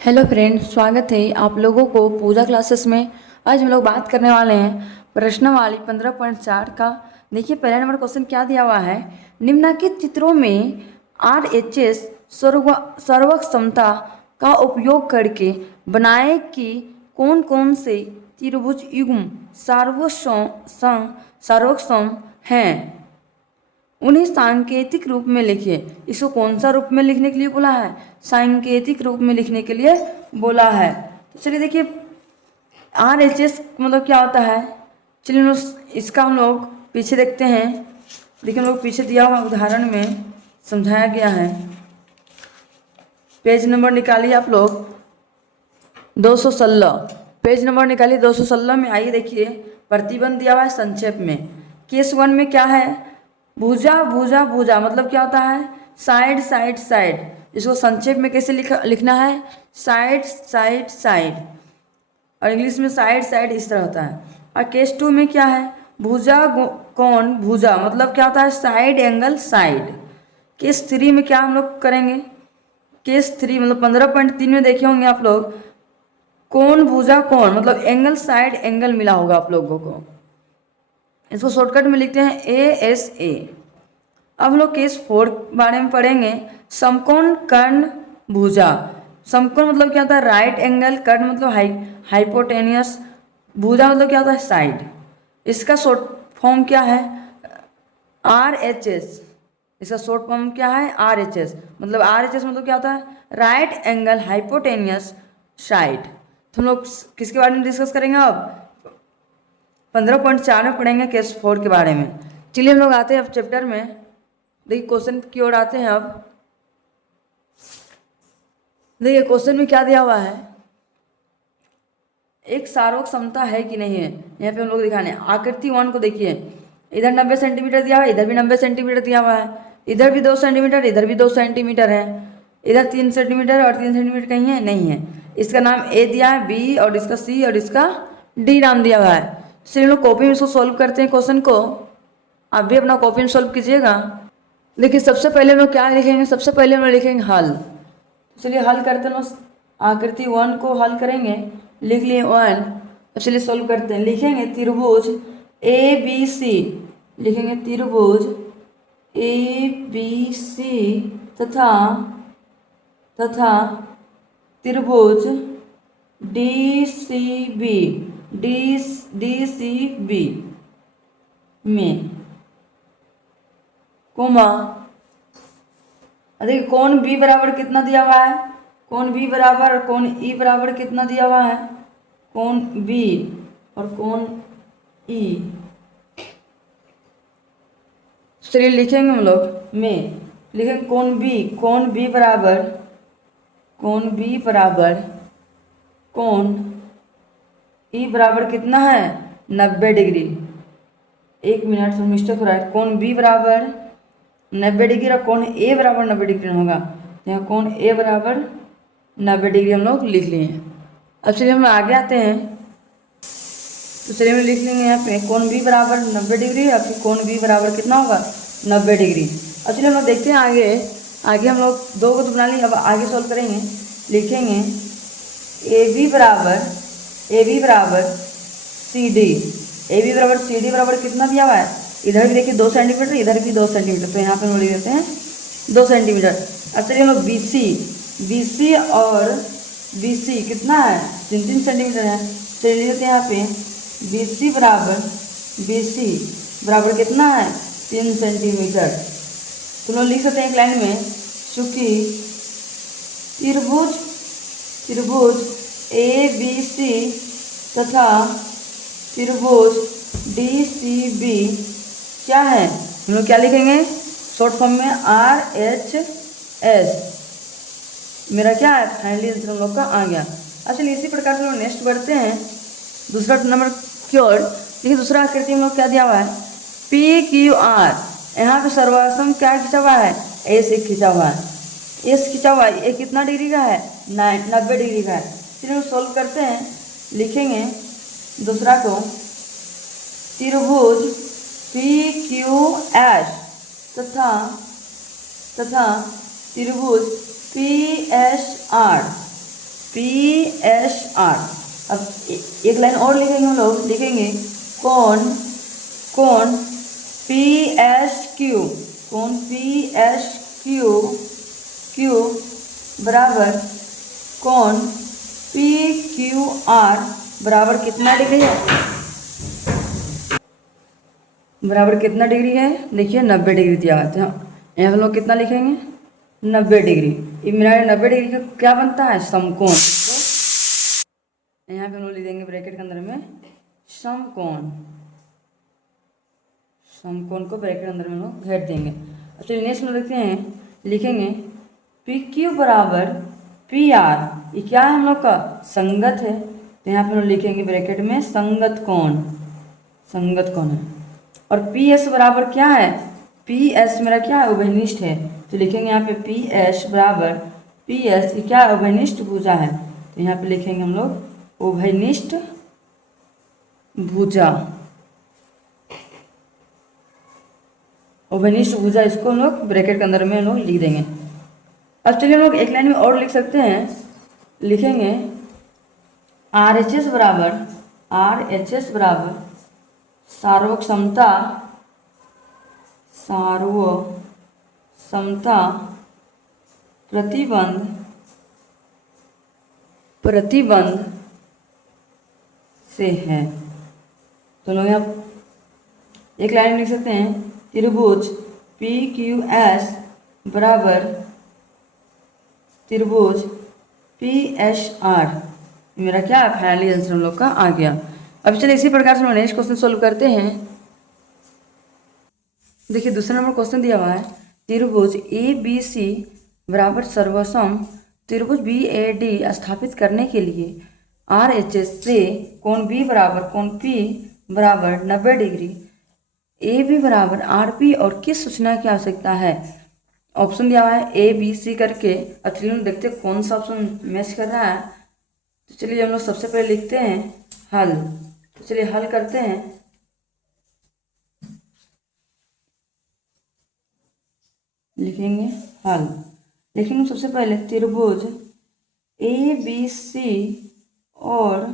Hello friend, स्वागत है आप लोगों को पूजा क्लासेस में। आज हम लोग बात करने वाले हैं प्रश्नावली 15.4 का। देखिए, पहला नंबर क्वेश्चन क्या दिया हुआ है। निम्नलिखित चित्रों में RHS सर्वक्षमता का उपयोग करके बनाए कि कौन कौन से त्रिभुज युग्म सर्वक्षम हैं, उन्हें सांकेतिक रूप में लिखिए। इसको कौन सा रूप में लिखने के लिए बोला है? सांकेतिक रूप में लिखने के लिए बोला है। तो चलिए देखिए, RHS मतलब क्या होता है। चलिए हम लोग इसका हम लोग पीछे देखते हैं। देखिए, हम लोग पीछे दिया हुआ उदाहरण में समझाया गया है। पेज नंबर निकालिए आप लोग 216। पेज नंबर निकालिए 216 में। आइए देखिए, प्रतिबंध दिया हुआ है संक्षेप में। केस 1 में क्या है? भुजा भुजा भुजा मतलब क्या होता है? Side side side. इसको संक्षेप में कैसे लिखना है? साइड साइड साइड, और इंग्लिश में साइड साइड इस तरह होता है। और केस 2 में क्या है? भुजा कौन भुजा मतलब क्या होता है? Side angle side. केस 3 में क्या हम लोग करेंगे? केस 3 मतलब 15.3 में देखे होंगे आप लोग, कौन भुजा कौन मतलब एंगल साइड एंगल मिला होगा आप लोगों को। इसको शॉर्टकट में लिखते हैं ASA। अब हम लोग केस 4 बारे में पढ़ेंगे। समकोण कर्ण भुजा। समकोण मतलब क्या होता है? Right angle. कर्ण मतलब हाइपोटेनियस। भुजा मतलब क्या होता है? साइड। इसका शॉर्ट फॉर्म क्या है? RHS। इसका शॉर्ट फॉर्म क्या है? RHS। मतलब RHS मतलब क्या होता है? Right angle hypotenuse side. तो हम लोग किसके बारे में डिस्कस करेंगे अब? 15.4 में पढ़ेंगे केस 4 के बारे में। चलिए हम लोग आते हैं अब चैप्टर में। देखिए, क्वेश्चन की ओर आते हैं अब। देखिए, क्वेश्चन में क्या दिया हुआ है। एक सारोग समता है कि नहीं है, यहाँ पे हम लोग दिखाने। आकृति 1 को देखिए, इधर 90 सेंटीमीटर दिया हुआ है, इधर भी 90 सेंटीमीटर दिया हुआ है, इधर भी 2 सेंटीमीटर, इधर भी 2 सेंटीमीटर है, इधर 3 सेंटीमीटर और 3 सेंटीमीटर कहीं है नहीं है। इसका नाम A दिया है, B और इसका C और इसका D नाम दिया हुआ है। चलिए हम लोग कॉपी में इसको सॉल्व करते हैं क्वेश्चन को। आप भी अपना कॉपी में सॉल्व कीजिएगा। देखिए, सबसे पहले हम लोग क्या लिखेंगे? सबसे पहले हम लोग लिखेंगे हल। चलिए हल करते हैं। आकृति 1 को हल करेंगे। लिख लिए 1। अब चलिए सॉल्व करते हैं। लिखेंगे त्रिभुज ABC। लिखेंगे त्रिभुज ABC तथा तथा त्रिभुज DCB DCB में कोमा। देखिए, कोण B बराबर कितना दिया हुआ है? कोण B बराबर और कोण E बराबर कितना दिया हुआ है? कोण B और कोण E। चलिए लिखेंगे हम लोग में। लिखेंगे कोण B। कोण B बराबर कोण E बराबर कितना है? 90 डिग्री। 1 मिनट से मिस्टेक हो रहा है। कोण B बराबर 90 डिग्री और कोण A बराबर 90 डिग्री होगा। तो यहाँ कोण A बराबर 90 डिग्री हम लोग लिख लिए हैं। अब चलिए हम आगे आते हैं। तो चलिए हम लिख लेंगे यहाँ पे कोण B बराबर 90 डिग्री और फिर कोण B बराबर कितना होगा? 90 डिग्री। अब चलिए हम लोग देखते हैं आगे। आगे हम लोग 2 को तो बना लिए, अब आगे सॉल्व करेंगे। लिखेंगे AB बराबर CD। AB बराबर CD बराबर कितना दिया हुआ है? इधर भी देखिए 2 सेंटीमीटर, इधर भी 2 सेंटीमीटर, तो यहाँ पे हम लिख देते हैं 2 सेंटीमीटर। अब चलिए हम लोग BC और BC कितना है? 3 सेंटीमीटर है। चलिए लिख देते हैं यहाँ पे BC बराबर कितना है? 3 सेंटीमीटर। तो हम लोग लिख सकते हैं एक लाइन में, चूंकि त्रिभुज ABC तथा त्रिभुज DCB क्या है? हम लोग क्या लिखेंगे शॉर्ट फॉर्म में? RHS। मेरा क्या है? फाइनली आंसर हम लोग का आ गया। अब चलिए इसी प्रकार से हम लोग नेक्स्ट बढ़ते हैं दूसरा नंबर की ओर। देखिए, दूसरा आकृति में लोग क्या दिया हुआ है? PQR। यहाँ पे सर्वासम क्या खींचा हुआ है? एस खींचा हुआ है। एस खींचा हुआ है। ये कितना डिग्री का है? 90 डिग्री का है। चलिए हम सॉल्व करते हैं। लिखेंगे दूसरा को त्रिभुज PQS तथा त्रिभुज PSR PSR। अब एक लाइन और लिखेंगे हम लोग, लिखेंगे कौन कौन PSQ, कौन PSQ बराबर कौन PQR बराबर कितना डिग्री है, बराबर कितना डिग्री है, देखिए 90 डिग्री दिया हुआ है। तो यहाँ हम लोग कितना लिखेंगे, 90 डिग्री। ये मेरा 90 डिग्री का क्या बनता है, समकोण। तो यहाँ पे हम लोग लिख देंगे ब्रैकेट के अंदर में समकोण, समकोण को ब्रैकेट के अंदर में हम लोग घेर देंगे। अब चलिए नेक्स्ट में लिखते हैं, लिखेंगे PQ बराबर PR। ये क्या है हम लोग का, संगत है। तो यहाँ पे हम लोग लिखेंगे ब्रैकेट में संगत कोण, संगत कोण है। और PS बराबर क्या है, PS मेरा क्या है, उभयनिष्ठ है। तो लिखेंगे यहाँ पे PS बराबर PS, ये क्या है, उभयनिष्ठ भुजा है। तो यहाँ पे लिखेंगे हम लोग उभयनिष्ठ भुजा, उभयनिष्ठ भुजा, इसको हम लोग ब्रैकेट के अंदर में हम लोग लिख देंगे। अब चलिए हम लोग एक लाइन में और लिख सकते हैं, लिखेंगे RHS बराबर सार्वक्षमता, सार्वक्षमता प्रतिबंध से है। तो लोग यहाँ एक लाइन में लिख सकते हैं, त्रिभुज PQS बराबर त्रिभुज PSR। मेरा क्या है, फाइनली आंसर हम लोग का आ गया। अब चलिए इसी प्रकार से हम नेक्स्ट क्वेश्चन सोल्व करते हैं। देखिए दूसरा नंबर क्वेश्चन दिया हुआ है, त्रिभुज ABC बराबर सर्वसम त्रिभुज BAD स्थापित करने के लिए RHS से कोण B बराबर कोण P बराबर 90 डिग्री, AB बराबर RP और किस सूचना की आवश्यकता है। ऑप्शन दिया हुआ है ABC करके। अब चलिए हम देखते हैं कौन सा ऑप्शन मैच कर रहा है। तो चलिए हम लोग सबसे पहले लिखते हैं हल। तो चलिए हल करते हैं। लिखेंगे हल, लिखेंगे सबसे पहले त्रिभुज ABC और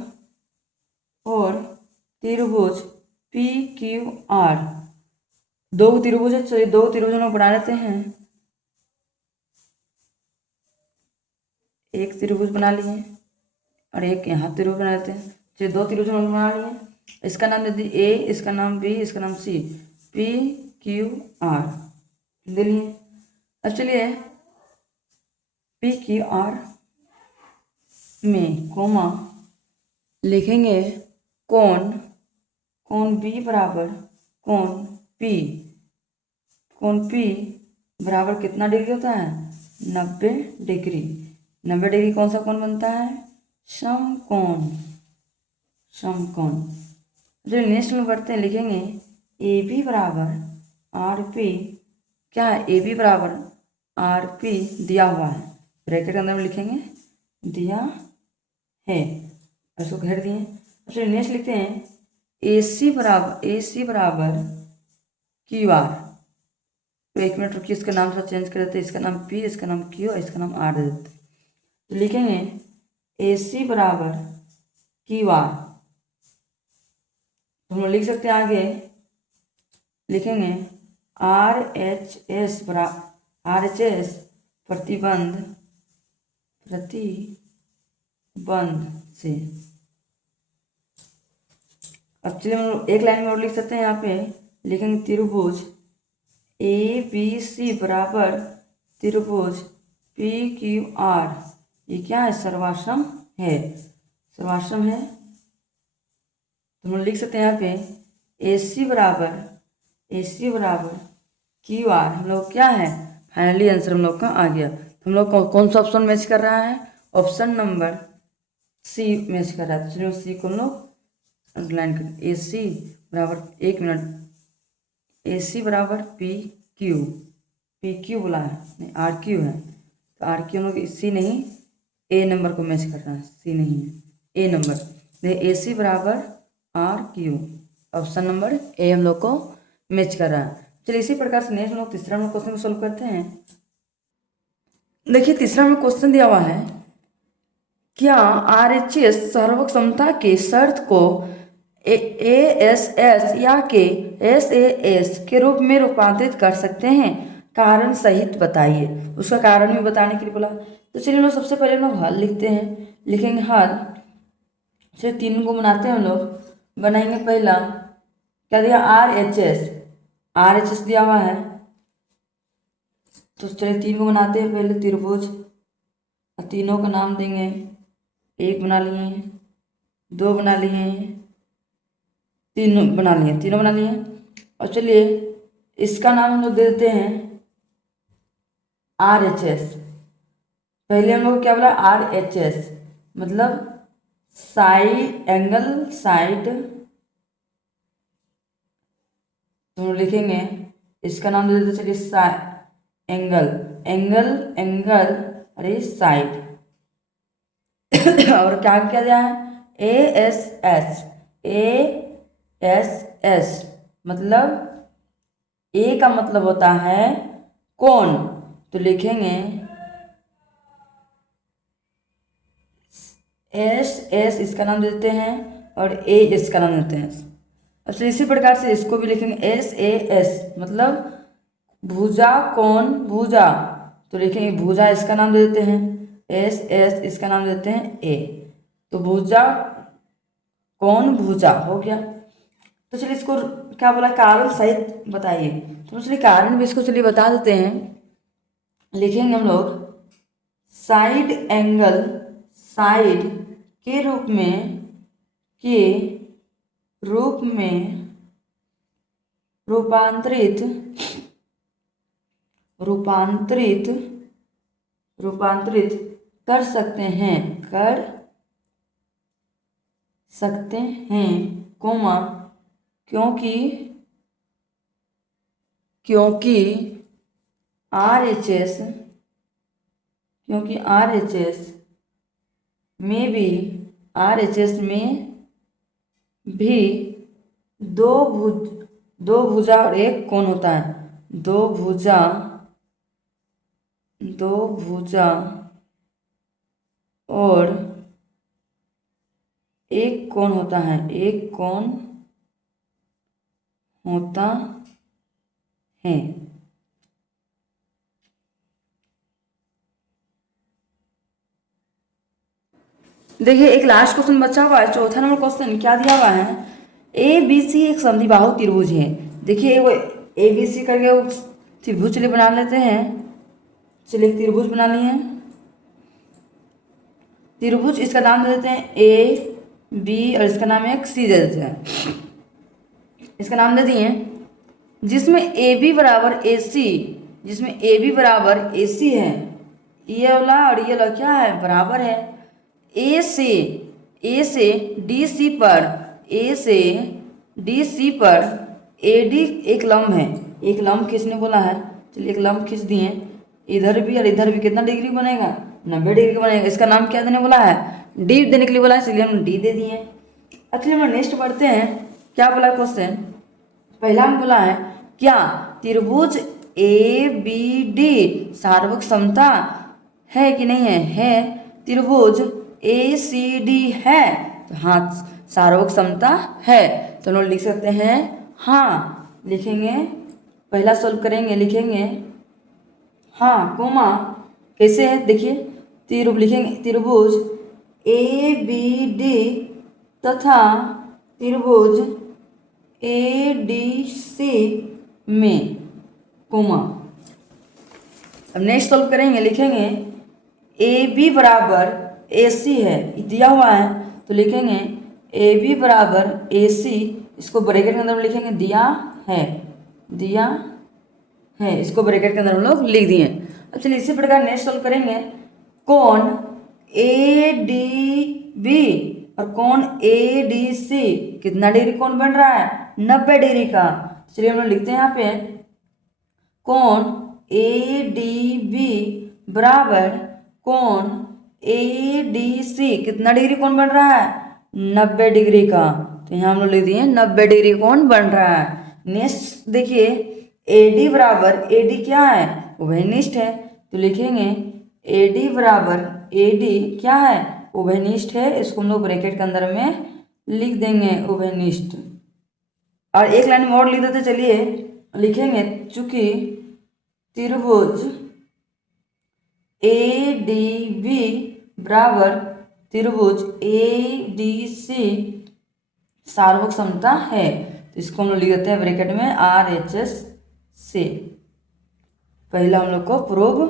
त्रिभुज PQR, दो त्रिभुज है। चलिए दो त्रिभुज हम बना लेते हैं। एक त्रिभुज बना लिए और एक यहाँ त्रिभुज बना लेते हैं। चलिए दो त्रिभुज हम बना लिए, इसका नाम दे दी A, इसका नाम B, इसका नाम C, PQR दे लिए। अब चलिए PQR में कोमा लिखेंगे कोण B बराबर कोण P, कोण P बराबर कितना डिग्री होता है, 90 डिग्री। 90 डिग्री कौन सा कोण बनता है, समकोण, समकोण। जो नेक्स्ट में बढ़ते हैं, लिखेंगे AB बराबर RP, क्या है, AB बराबर RP दिया हुआ है, ब्रैकेट के अंदर में लिखेंगे दिया है, इसको घेर दिए। चलिए नेक्स्ट लिखते हैं AC बराबर QR। तो एक मिनट रुकिए, इसका नाम थोड़ा चेंज कर देते हैं, इसका नाम P, इसका नाम Q और इसका नाम R दे देते हैं। तो लिखेंगे AC बराबर QR। तो हम लिख सकते हैं आगे, लिखेंगे RHS प्रतिबंध से। अब चलिए हम एक लाइन में और लिख सकते हैं, यहाँ पे लिखेंगे त्रिभुज ABC बराबर त्रिभुज PQR, ये क्या है, सर्वाश्रम है, सर्वाश्रम है। तो हम लिख सकते हैं यहाँ पे AC बराबर QR, हम लोग क्या है, फाइनली आंसर हम लोग का आ गया। तो हम लोग कौन सा ऑप्शन मैच कर रहा है, ऑप्शन नंबर C मैच कर रहा है। तो चलिए C को हम लोग अंडरलाइन कर, AC बराबर, एक मिनट, AC बराबर PQ बोला है, नहीं RQ है। तो RQ हम लोग C नहीं A नंबर को मैच कर रहा है, C नहीं है, A नंबर। AC बराबर RQ, ऑप्शन नंबर A हम लोग को मैच कर रहा है। चलिए इसी प्रकार से नेक्स्ट हम लोग तीसरा नंबर क्वेश्चन को सोल्व करते हैं। देखिए तीसरा नंबर क्वेश्चन दिया हुआ है, क्या RHS सर्वक समता के शर्त को ASS या के SAS के रूप में रूपांतरित कर सकते हैं? कारण सहित बताइए। उसका कारण भी बताने के लिए बोला। तो चलिए लोग सबसे पहले हम लोग हल लिखते हैं। लिखेंगे हल, चलिए 3 को बनाते हैं हम लोग। बनाएंगे पहला, क्या दिया? RHS दिया हुआ है। तो चलिए 3 को बनाते हैं पहले त्रिभुज, और तीनों का नाम देंगे। 1 बना लिए, 2 बना लिए, 3 बना लिए, तीनों बना लिए। और चलिए इसका नाम हम लोग दे देते हैं RHS। पहले हम लोग क्या बोला? RHS मतलब साइड एंगल साइड। तो हम लिखेंगे, इसका नाम दे देते चलिए एंगल एंगल एंगल अरे साइड। और क्या किया जाए? ASS मतलब ए का मतलब होता है कोण। तो लिखेंगे S इसका नाम देते हैं और A इसका नाम देते हैं। अच्छा इसी प्रकार से इसको भी लिखेंगे SAS मतलब भुजा कोण भुजा। तो लिखेंगे भुजा इसका नाम दे देते हैं, SS इसका नाम देते हैं A। तो भुजा कोण भुजा हो गया। तो चलिए इसको क्या बोला? कारण सहित बताइए। तो चलिए कारण भी इसको चलिए बता देते हैं। लिखेंगे हम लोग साइड एंगल साइड के रूप में रूपांतरित कर सकते हैं कोमा क्योंकि RHS में भी दो भुजा और एक कोण होता है। दो भुजा और एक कोण होता है, एक कोण होता है। देखिए एक लास्ट क्वेश्चन बचा हुआ है, चौथा नंबर क्वेश्चन क्या दिया हुआ है? ABC एक समद्विबाहु त्रिभुज है। देखिए वो ABC करके वो त्रिभुज चलिए बना लेते हैं। चलिए त्रिभुज बना लिए हैं। त्रिभुज इसका नाम दे देते हैं AB और इसका नाम है C दे देते हैं। इसका नाम दे दिए जिसमें AB बराबर AC है। ये वाला और ये वाला क्या है? बराबर है। ए से DC पर AD एक लंब है। एक लंब खींचने बोला है। चलिए एक लंब खींच दिए। इधर भी और इधर भी कितना डिग्री बनेगा? 90 डिग्री बनेगा। इसका नाम क्या देने बोला है? D देने के लिए बोला है, इसलिए हम D दे दिए। अच्छा हम नेक्स्ट पढ़ते हैं। क्या बोला क्वेश्चन? पहला हम बोला है क्या त्रिभुज ABD सार्वक समता है कि नहीं है? है। त्रिभुज ACD है तो हाँ सार्वक समता है। तो हम लोग लिख सकते हैं हाँ। लिखेंगे पहला सॉल्व करेंगे, लिखेंगे हाँ कोमा कैसे है? देखिए लिखेंगे त्रिभुज ABD तथा त्रिभुज ADC में कोमा। अब नेक्स्ट सॉल्व करेंगे, लिखेंगे AB बराबर AC है, दिया हुआ है। तो लिखेंगे AB बराबर AC, इसको ब्रैकेट के अंदर लिखेंगे दिया है, इसको ब्रैकेट के अंदर हम लोग लिख दिए। अब चलिए इसी प्रकार नेक्स्ट सॉल्व करेंगे। कोण ADB और कोण ADC कितना डिग्री कोण बन रहा है? 90 डिग्री का। चलिए हम लोग लिखते हैं यहाँ पे कोण ADB बराबर कोण ADC कितना डिग्री कोण बन रहा है? 90 डिग्री का। तो यहाँ हम लोग लिख दिए 90 डिग्री कोण बन रहा है। नेक्स्ट देखिए AD बराबर AD क्या है? वही निष्ठ है। तो लिखेंगे AD बराबर AD क्या है? उभयनिष्ठ है, इसको हम लोग ब्रैकेट के अंदर में लिख देंगे उभयनिष्ठ। और एक लाइन में और लिख देते, चलिए लिखेंगे, चूंकि त्रिभुज ए डी बी बराबर त्रिभुज ए डी सी सार्वक समता है, तो इसको हम लोग लिख देते हैं ब्रैकेट में आर एच एस से। पहला हम लोग को प्रूव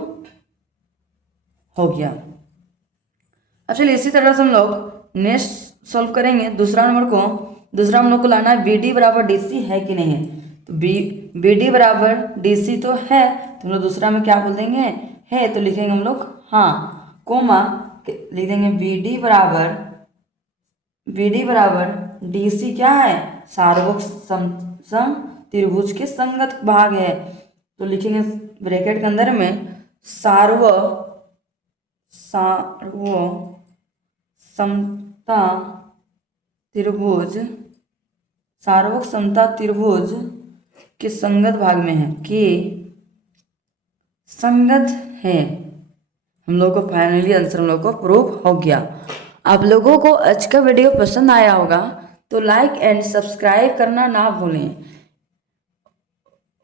हो गया। अब चलिए इसी तरह से हम लोग नेक्स्ट सॉल्व करेंगे। दूसरा हम लोग को लाना है बी डी बराबर डी सी है कि नहीं है। तो बी डी बराबर डी सी तो है, तो हम लोग दूसरा में क्या बोल देंगे, है, तो लिखेंगे हम लोग हाँ, कोमा लिख देंगे बी डी बराबर डी सी क्या है, सार्वक सम त्रिभुज के संगत भाग है। तो लिखेंगे ब्रैकेट के अंदर में सार्वक समता त्रिभुज के संगत भाग में है, कि संगत है। हम लोग को फाइनली आंसर हम लोग को प्रूव हो गया। आप लोगों को आज का वीडियो पसंद आया होगा तो लाइक एंड सब्सक्राइब करना ना भूलें,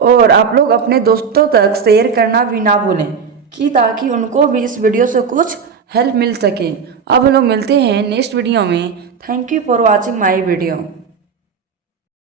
और आप लोग अपने दोस्तों तक शेयर करना भी ना भूलें, कि ताकि उनको भी इस वीडियो से कुछ हेल्प मिल सके। अब हम लोग मिलते हैं नेक्स्ट वीडियो में। Thank you for watching my video.